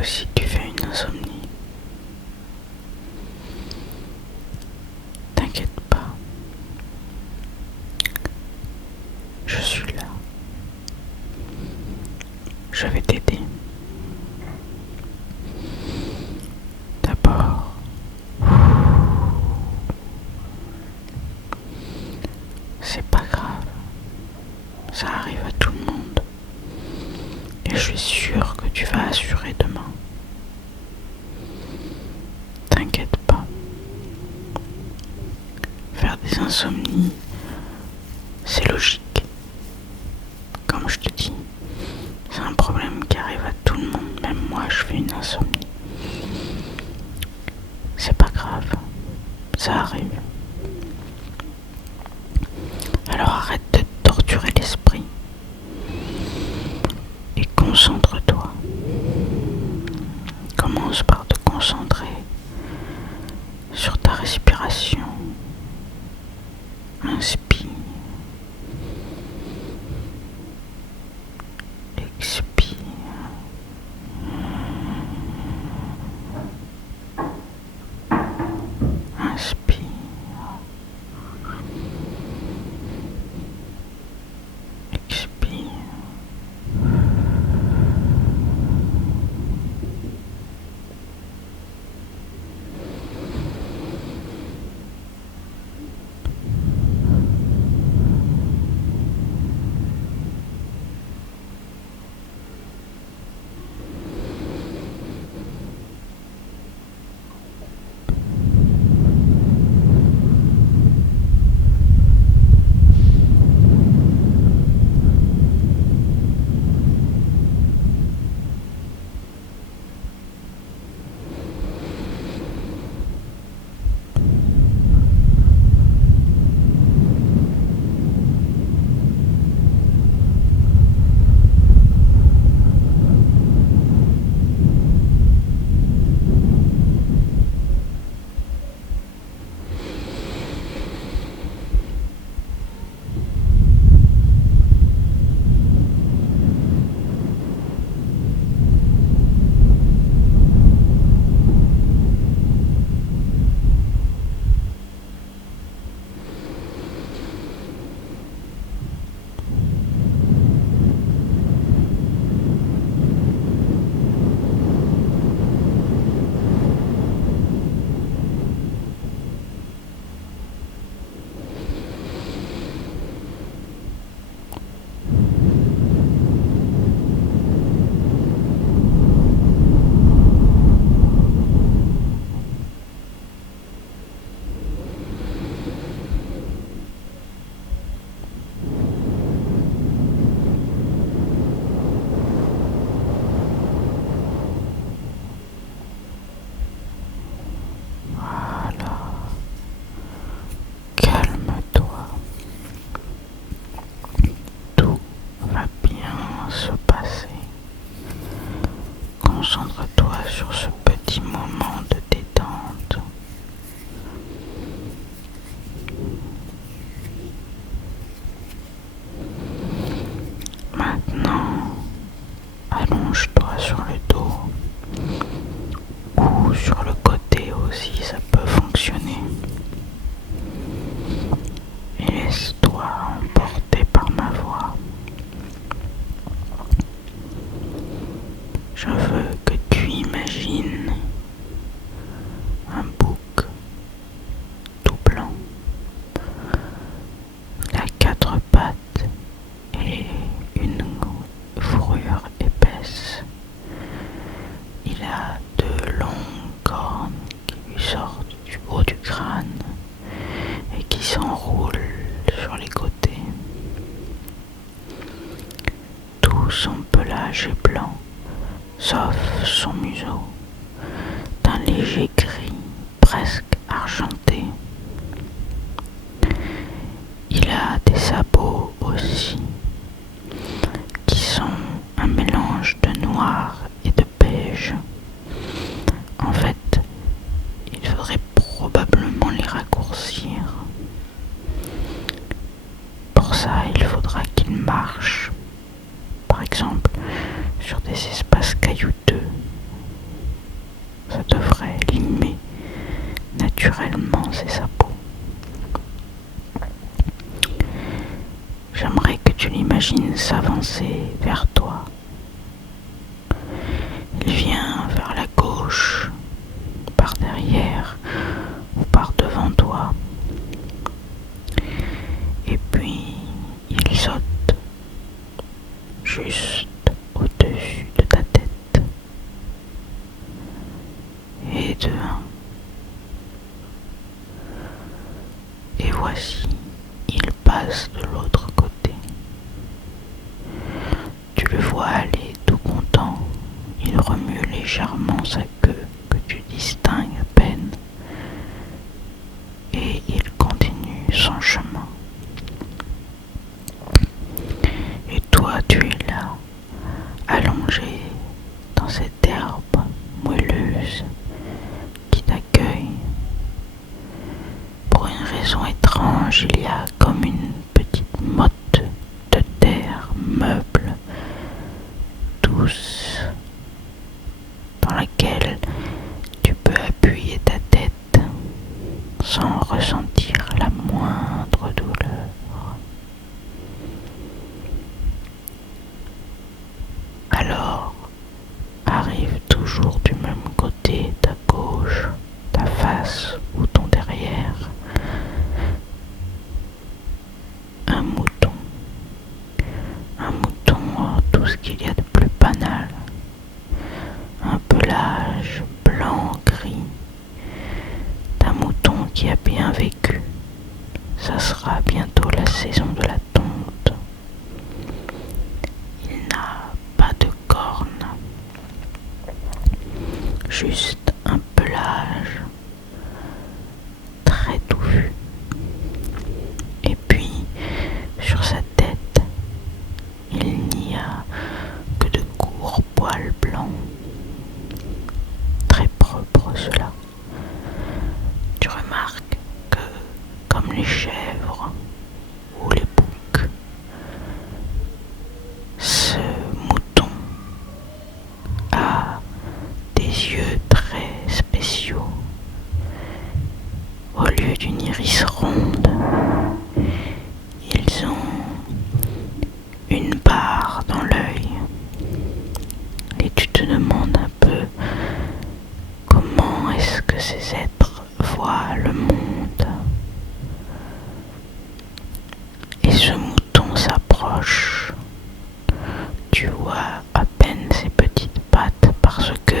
aussi tu fais une insomnie. T'inquiète pas, je suis là. Je vais t'aider. D'abord, c'est pas grave, ça arrive à tout le monde. Et je suis sûre que tu vas assurer demain. T'inquiète pas. Faire des insomnies, c'est logique. Comme je te dis, c'est un problème qui arrive à tout le monde. Même moi, je fais une insomnie. C'est pas grave, ça arrive. Alors arrête de te torturer l'esprit et concentre-toi. Commence par te concentrer sur ta respiration. Inspire. Expire. Inspire. Expire. Calme-toi. Tout va bien se passer. Concentre-toi sur ce petit moment de détente. Maintenant, allonge-toi sur le dos ou sur le côté aussi, ça peut fonctionner. Et laisse-toi emporter par ma voix. Je veux que tu imagines un bouc tout blanc, à quatre pattes et une fourrure épaisse. Il a de longues cornes qui lui sortent du haut du crâne et qui s'enroulent sur les côtés. Tout son pelage est blanc, sauf son museau, d'un léger gris presque argenté. Il a des sabots aussi, qui sont un mélange de noir et de beige. En fait, il faudrait probablement les raccourcir. Pour ça, il faudra qu'il marche, par exemple, sur des espaces caillouteux tu l'imagines s'avancer vers toi. Il vient vers la gauche, par derrière ou par devant toi. Et puis il saute juste au-dessus de ta tête. Et de un. Et voici, il passe de l'autre côté. Tu le vois aller tout content. Il remue légèrement sa queue que tu distingues à peine. Et il continue son chemin. Et toi, tu es là, allongé dans cette herbe moelleuse qui t'accueille. Pour une raison étrange, il y a comme une petite motte de terre meuble, douce, dans laquelle tu peux appuyer ta tête sans ressentir la moindre douleur. Alors, arrive toujours du même côté, ta gauche, ta face ou ton derrière, un mouton, tout ce qu'il y a de plus banal, un pelage blanc-gris, d'un mouton qui a bien vécu. Ça sera bientôt la saison de la tonte. Il n'a pas de cornes, juste un pelage très touffu. Et puis, sur sa tête, il n'y a que de courts poils blancs, très propres ceux-là. Tu remarques que, comme les chèvres ou les boucs, ce mouton a des yeux très spéciaux. Au lieu d'une iris ronde, ils ont une barre dans l'œil. Et tu te demandes un peu comment est-ce que ces êtres voient le monde. Et ce mouton s'approche. Tu vois à peine ses petites pattes parce que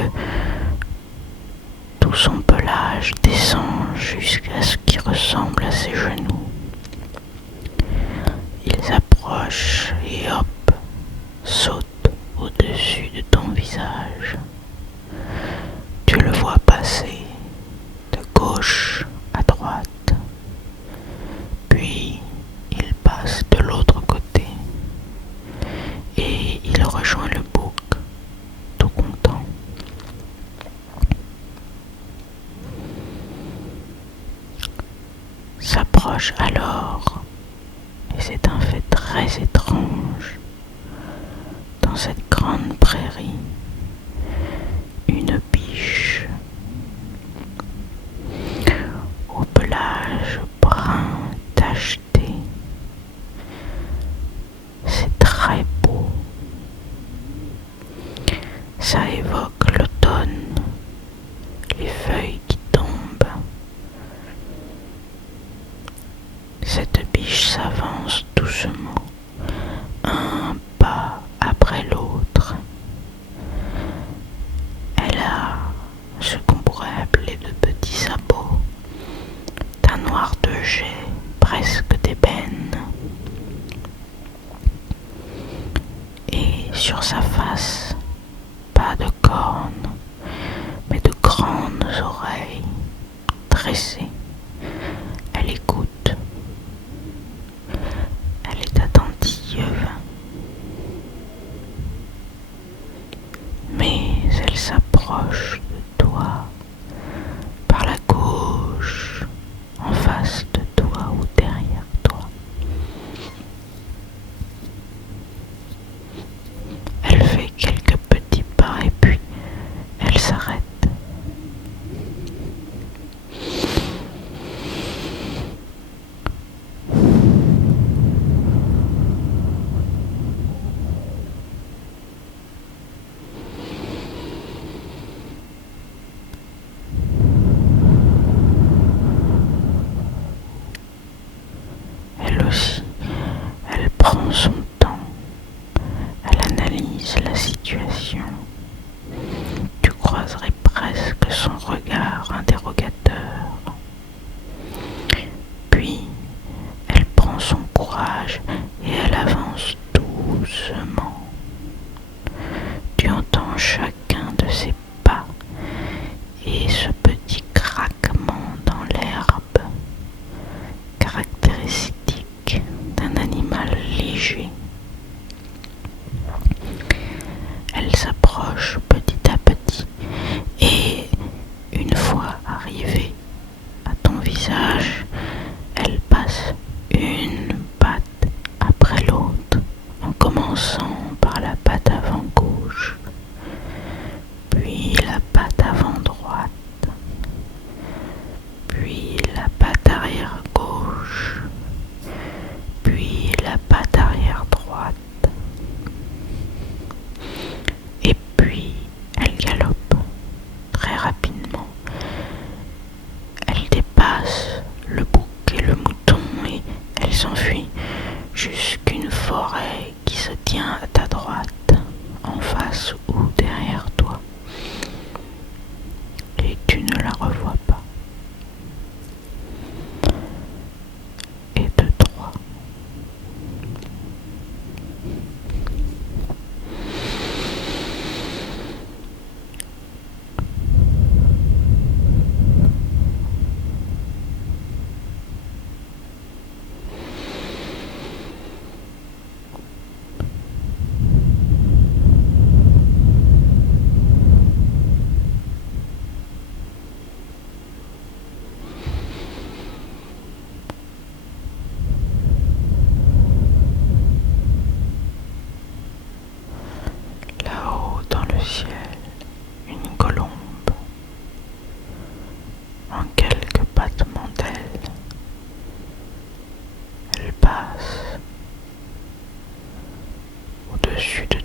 tout son pelage descend jusqu'à ce qui ressemble à ses genoux. Il s'approche et hop, saute au-dessus de ton visage. Tu le vois passer de gauche à droite, puis il passe de l'autre côté et il rejoint le bouc, tout content. S'approche alors, et c'est un fait très étrange, dans cette grande prairie, une biche au pelage brun tacheté. C'est très beau. Ça évoque l'automne, les feuilles qui tombent. Cette biche s'avance doucement, un pas après l'autre. Elle a ce qu'on pourrait appeler de petits sabots, d'un noir de jet, presque d'ébène. Et sur sa face, pas de cornes, mais de grandes oreilles dressées. Elle écoute. Elle est attentive. Mais elle s'approche de toi par la gauche, en face de toi ou derrière toi. Elle fait quelques petits pas et puis elle s'arrête. situation, tu croiserais presque son regard interrogateur. Puis, elle prend son courage et elle avance doucement. Tu entends chacun de ses pas et ce petit craquement dans l'herbe, caractéristique d'un animal léger. Elle s'approche petit à petit et, une fois arrivée à ton visage, elle passe une patte après l'autre, en commençant par la patte avant gauche, puis la patte avant droite, puis la patte arrière gauche, puis la patte arrière droite. Et puis elle galope très rapidement. Elle dépasse le bouc et le mouton et elle s'enfuit jusqu'une forêt qui se tient à ta droite, en face ou derrière toi. Et tu ne la revois pas. Et de trois. Là-haut dans le ciel, une colombe, en quelques battements d'ailes, elle passe au-dessus de